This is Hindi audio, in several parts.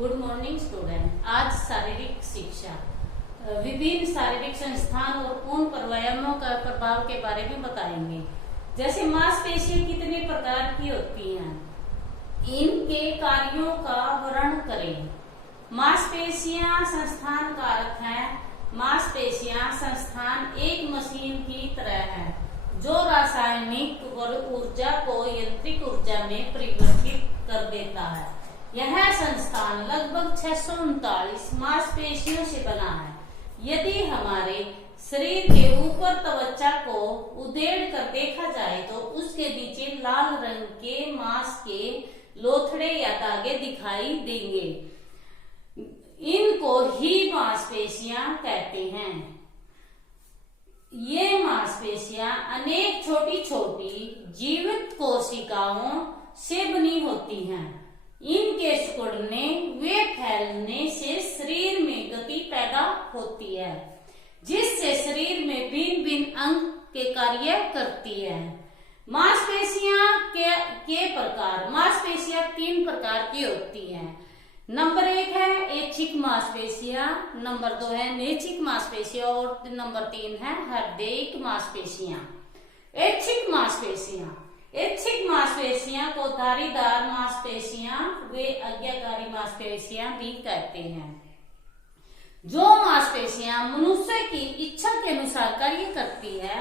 Good morning student. आज शारीरिक शिक्षा, विभिन्न शारीरिक संस्थान और उन पर व्यायामों का प्रभाव के बारे में बताएंगे। जैसे मांसपेशियां कितने प्रकार की होती हैं, इनके कार्यों का वर्णन करें। मांसपेशियां संस्थान का अर्थ है मांसपेशियां संस्थान एक मशीन की तरह है जो रासायनिक ऊर्जा को यांत्रिक ऊर्जा में परिवर्तित कर देता है। यह संस्थान लगभग 639 मांसपेशियों से बना है। यदि हमारे शरीर के ऊपर त्वचा को उधेड़ कर देखा जाए तो उसके नीचे लाल रंग के मांस के लोथड़े या धागे दिखाई देंगे। इनको ही मांसपेशियां कहते हैं। ये मांसपेशियां अनेक छोटी छोटी जीवित कोशिकाओं से बनी होती हैं। इनके सिकुड़ने व फैलने से शरीर में गति पैदा होती है, जिससे शरीर में भिन्न भिन्न अंग के कार्य करती है। मांसपेशियां के प्रकार, मांसपेशियां 3 प्रकार की होती हैं। नंबर 1 है ऐच्छिक मांसपेशियां, नंबर 2 है नैच्छिक मांसपेशियां और नंबर 3 है हृदयिक मांसपेशियां। ऐच्छिक मांसपेशियां, ऐच्छिक मांसपेशियां को धारीदार मांसपेशियां वे आज्ञाकारी मांसपेशियां भी कहते हैं। जो मांसपेशियां मनुष्य की इच्छा के अनुसार कार्य करती है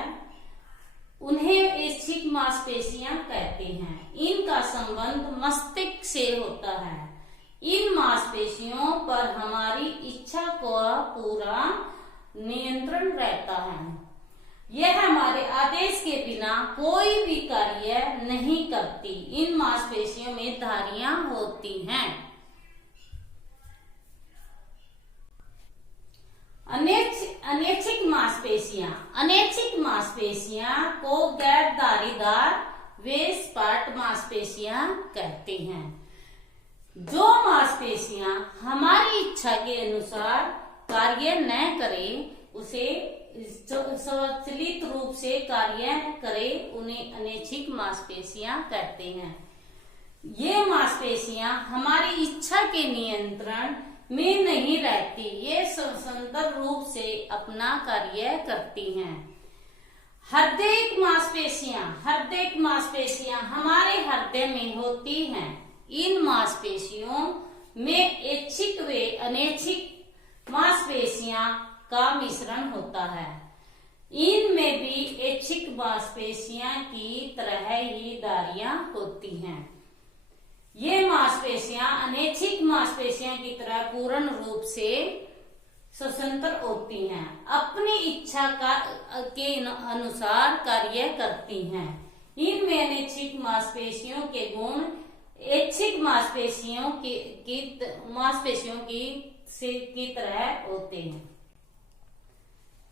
उन्हें ऐच्छिक मांसपेशियां कहते हैं। इनका संबंध मस्तिष्क से होता है। इन मांसपेशियों पर हमारी इच्छा का पूरा नियंत्रण रहता है। यह हमारे आदेश के बिना कोई भी कार्य नहीं करती। इन मांसपेशियों में धारियां होती हैं। अनैच्छिक मांसपेशियां, अनैच्छिक मांसपेशियां को गैर धारीदार व सपाट मांसपेशियां कहते हैं। जो मांसपेशियां हमारी इच्छा के अनुसार कार्य न करें, उसे स्वचालित रूप से कार्य करे, उन्हें अनैच्छिक मांसपेशियां कहते हैं। ये मांसपेशियां हमारी इच्छा के नियंत्रण में नहीं रहती, ये स्वतंत्र रूप से अपना कार्य करती हैं। हृदयिक मांसपेशियां, हृदयिक मांसपेशियां हमारे हृदय में होती हैं। इन मांसपेशियों में ऐच्छिक व अनैच्छिक मांसपेशियां का मिश्रण होता है। इनमें भी ऐच्छिक मांसपेशियां की तरह ही धारियां होती हैं। ये मांसपेशियां अनैच्छिक मांसपेशियां की तरह पूर्ण रूप से स्वतंत्र होती हैं, अपनी इच्छा के अनुसार कार्य करती हैं। इनमें अनैच्छिक मांसपेशियों के गुण ऐच्छिक मांसपेशियों की तरह होते हैं।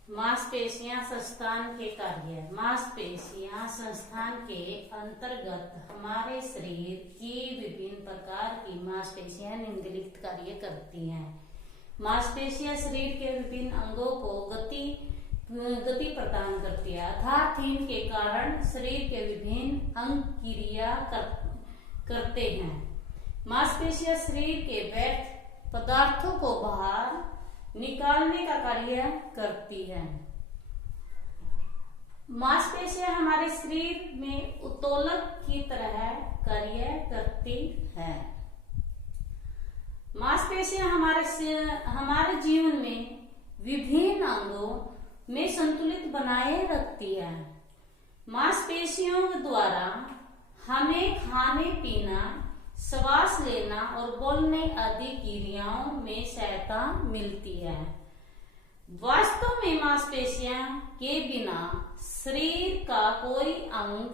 मांसपेशियां संस्थान के कार्य, मांसपेशियां संस्थान के अंतर्गत हमारे शरीर की विभिन्न प्रकार की मांसपेशियां निम्नलिखित कार्य करती हैं। मांसपेशियां शरीर के विभिन्न अंगों को गति प्रदान करती है, अर्थात इनके कारण शरीर के विभिन्न अंग क्रिया करते हैं। मांसपेशियां शरीर के व्यर्थ पदार्थों को बाहर निकालने का कार्य करती है। मांसपेशियां हमारे शरीर में उत्तोलक की तरह कार्य करती है। मांसपेशियां हमारे जीवन में विभिन्न अंगों में संतुलित बनाए रखती है। मांसपेशियों द्वारा हमें खाने पीना, श्वास लेना और बोलने आदि क्रियाओं में सहायता मिलती है। वास्तव में मांसपेशियां के बिना शरीर का कोई अंग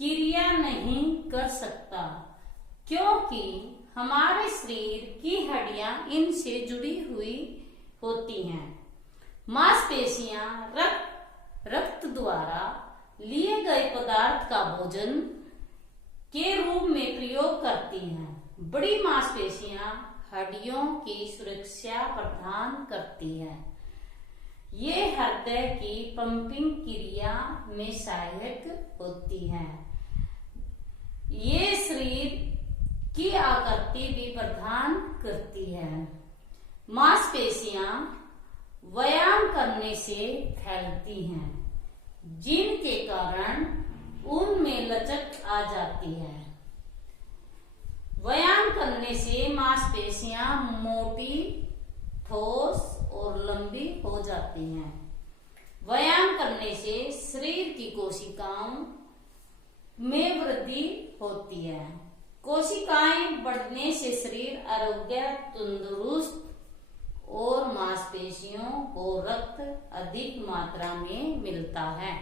क्रिया नहीं कर सकता, क्योंकि हमारे शरीर की हड्डियां इनसे जुड़ी हुई होती हैं। मांसपेशियां रक्त द्वारा लिए गए पदार्थ का भोजन के रूप में प्रयोग करती हैं। बड़ी मांसपेशियां हड्डियों की सुरक्षा प्रदान करती है। ये हृदय की पंपिंग क्रिया में सहायक होती हैं। ये शरीर की आकृति भी प्रदान करती है। मांसपेशियां व्यायाम करने से फैलती हैं, जिनके कारण उनमें लचक आ जाती है। व्यायाम करने से मांसपेशियां मोटी, ठोस और लंबी हो जाती हैं। व्यायाम करने से शरीर की कोशिकाओं में वृद्धि होती है। कोशिकाएं बढ़ने से शरीर आरोग्य, तंदुरुस्त और मांसपेशियों को रक्त अधिक मात्रा में मिलता है।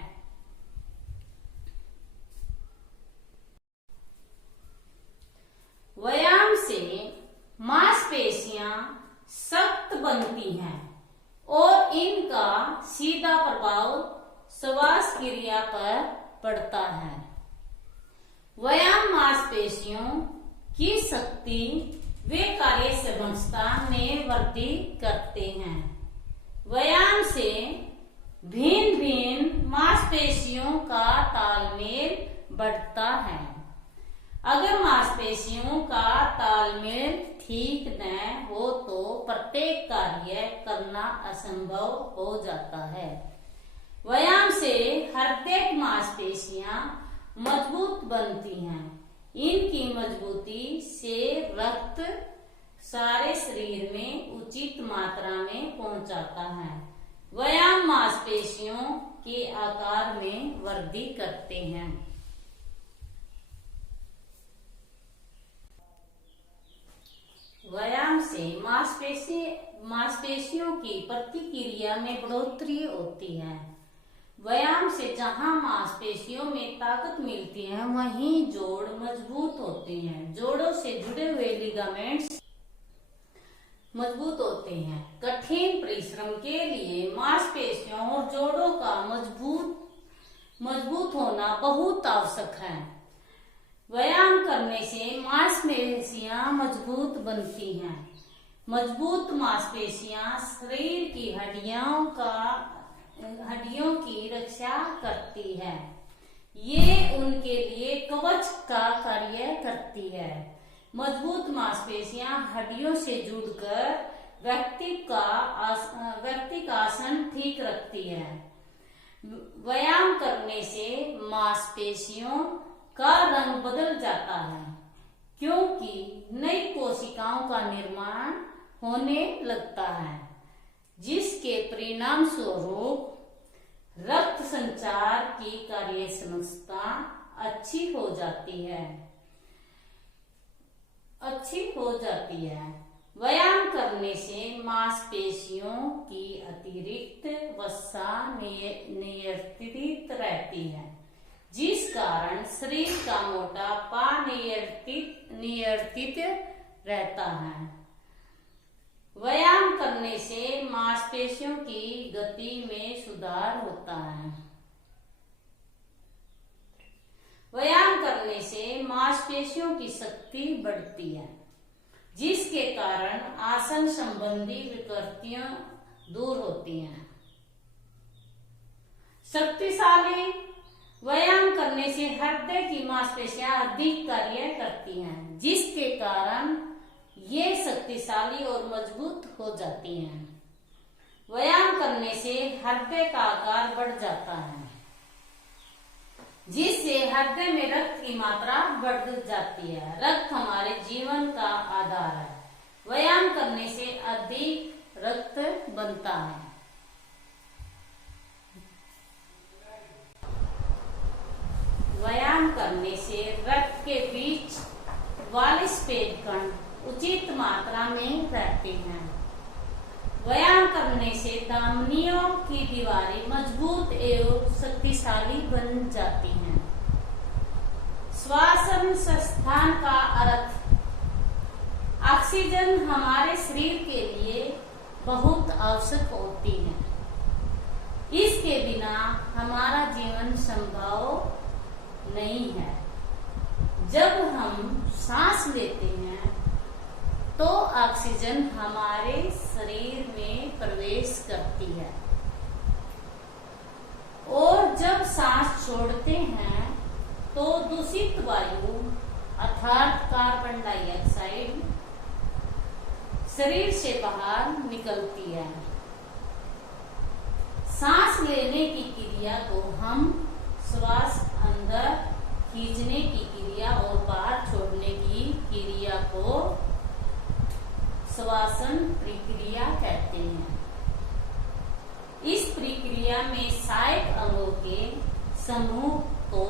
व्यायाम से मांसपेशियां सख्त बनती हैं और इनका सीधा प्रभाव श्वास क्रिया पर पड़ता है। व्यायाम मांसपेशियों की शक्ति वे कार्य क्षमता में वृद्धि करते हैं। व्यायाम से भिन्न भिन्न मांसपेशियों का तालमेल बढ़ता है। अगर मांसपेशियों का तालमेल ठीक न हो तो प्रत्येक कार्य करना असंभव हो जाता है। व्यायाम से हृदय की मांसपेशियां मजबूत बनती हैं। इनकी मजबूती से रक्त सारे शरीर में उचित मात्रा में पहुंचाता है। व्यायाम मांसपेशियों के आकार में वृद्धि करते हैं। व्यायाम से मांसपेशियों की प्रतिक्रिया में बढ़ोतरी होती है। व्यायाम से जहां मांसपेशियों में ताकत मिलती है, वहीं जोड़ मजबूत होते हैं। जोड़ों से जुड़े हुए लिगामेंट्स मजबूत होते हैं। कठिन परिश्रम के लिए मांसपेशियों और जोड़ों का मजबूत होना बहुत आवश्यक है। व्यायाम करने से मांसपेशियां मजबूत बनती हैं। मजबूत मांसपेशियां शरीर की हड्डियों की रक्षा करती है। ये उनके लिए कवच का कार्य करती है। मजबूत मांसपेशियां हड्डियों से जुड़कर व्यक्ति का आसन ठीक रखती है। व्यायाम करने से मांसपेशियों का रंग बदल जाता है, क्योंकि नई कोशिकाओं का निर्माण होने लगता है, जिसके परिणाम स्वरूप रक्त संचार की कार्य क्षमता अच्छी हो जाती है। व्यायाम करने से मांसपेशियों की अतिरिक्त वसा नियंत्रित रहती है, जिस कारण शरीर का मोटापा नियंत्रित रहता है। व्यायाम करने से मांसपेशियों की गति में सुधार होता है। व्यायाम करने से मांसपेशियों की शक्ति बढ़ती है, जिसके कारण आसन संबंधी विकृतियां दूर होती हैं। शक्तिशाली व्यायाम करने से हृदय की मांसपेशियां अधिक कार्य करती हैं, जिसके कारण ये शक्तिशाली और मजबूत हो जाती हैं। व्यायाम करने से हृदय का आकार बढ़ जाता है, जिससे हृदय में रक्त की मात्रा बढ़ जाती है। रक्त हमारे जीवन का आधार है। व्यायाम करने से अधिक रक्त बनता है। व्यायाम करने से रक्त के बीच वाले श्वेत कण उचित मात्रा में रहते हैं। व्यायाम करने से धमनियों की दीवारें मजबूत एवं शक्तिशाली बन जाती हैं। श्वासन संस्थान का अर्थ ऑक्सीजन हमारे शरीर के लिए बहुत आवश्यक होती है। इसके बिना हमारा जीवन संभव नहीं है। जब हम सांस लेते हैं तो ऑक्सीजन हमारे शरीर में प्रवेश करती है, और जब सांस छोड़ते हैं तो दूषित वायु अर्थात कार्बन डाइऑक्साइड शरीर से बाहर निकलती है। सांस लेने की क्रिया को हम श्वास अंदर खींचने की क्रिया और बाहर छोड़ने की क्रिया को श्वसन प्रक्रिया कहते हैं। इस प्रक्रिया में सहायक अंगों के समूह को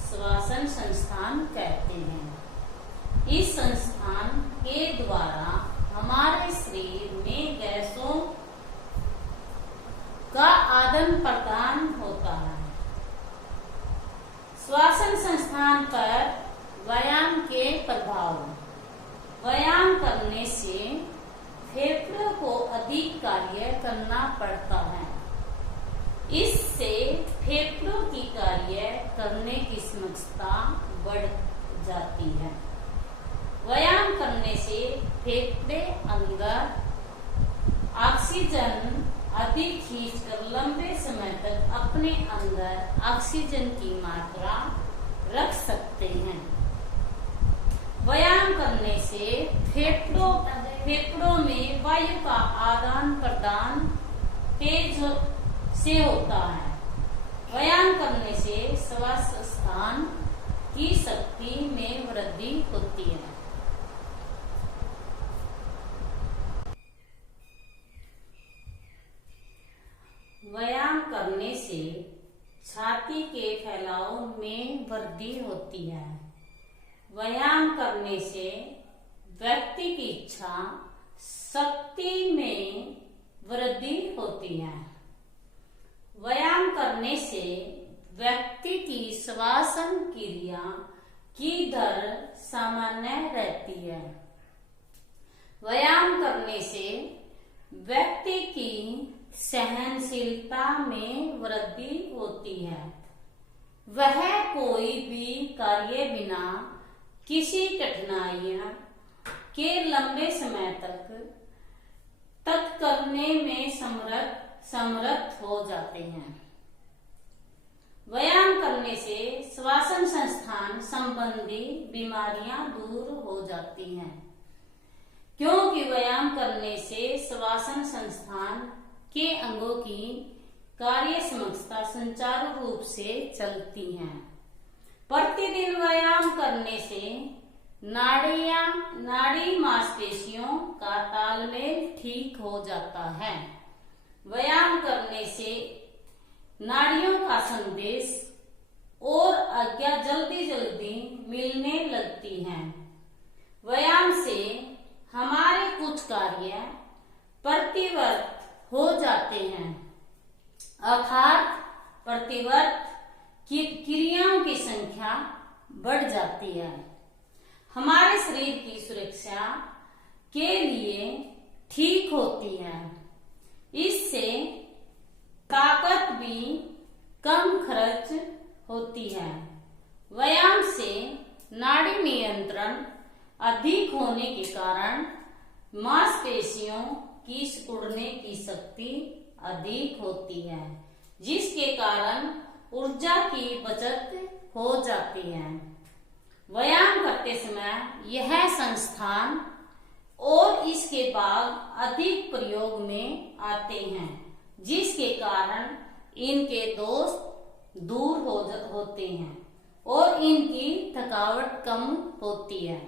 श्वसन संस्थान कहते हैं। इस संस्थान के द्वारा हमारे शरीर में गैसों का आदान प्रदान होता है। श्वसन संस्थान पर व्यायाम के प्रभाव। व्यायाम करने से फेफड़ों को अधिक कार्य करना पड़ता है। इससे फेफड़ों की कार्य करने की क्षमता बढ़ जाती है। व्यायाम करने से फेफड़े अंदर ऑक्सीजन अधिक खींचकर लंबे समय तक अपने अंदर ऑक्सीजन की मात्रा रख सकते हैं। व्यायाम करने से फेफड़ों में वायु का आदान प्रदान तेज से होता है। व्यायाम करने से श्वसन की शक्ति में वृद्धि होती है। व्यायाम करने से छाती के फैलाव में वृद्धि होती है। व्यायाम करने से व्यक्ति की इच्छा शक्ति में वृद्धि होती है। व्यायाम करने से व्यक्ति की श्वसन क्रिया की दर सामान्य रहती है। व्यायाम करने से व्यक्ति की सहनशीलता में वृद्धि होती है। वह कोई भी कार्य बिना किसी कठिनाइयां के लंबे समय तक करने में समर्थ हो जाते हैं। व्यायाम करने से श्वसन संस्थान संबंधी बीमारियां दूर हो जाती हैं, क्योंकि व्यायाम करने से श्वसन संस्थान के अंगों की कार्य क्षमता सुचारू रूप से चलती हैं। प्रतिदिन व्यायाम करने से नाड़ी मांसपेशियों का तालमेल ठीक हो जाता है। व्यायाम करने से नाड़ियों का संदेश और आज्ञा जल्दी मिलने लगती हैं। व्यायाम से हमारे कुछ कार्य प्रतिवर्त हो जाते हैं, अर्थात प्रतिवर्त की क्रियाओं की संख्या बढ़ जाती है। हमारे शरीर की सुरक्षा के लिए ठीक होती है। इससे ताकत भी कम खर्च होती है। व्यायाम से नाड़ी नियंत्रण अधिक होने के कारण मांसपेशियों की सिकुड़ने की शक्ति अधिक होती है, जिसके कारण ऊर्जा की बचत हो जाती है। व्यायाम करते समय यह संस्थान और इसके भाग अधिक प्रयोग में आते हैं, जिसके कारण इनके दोष दूर होते हैं और इनकी थकावट कम होती है।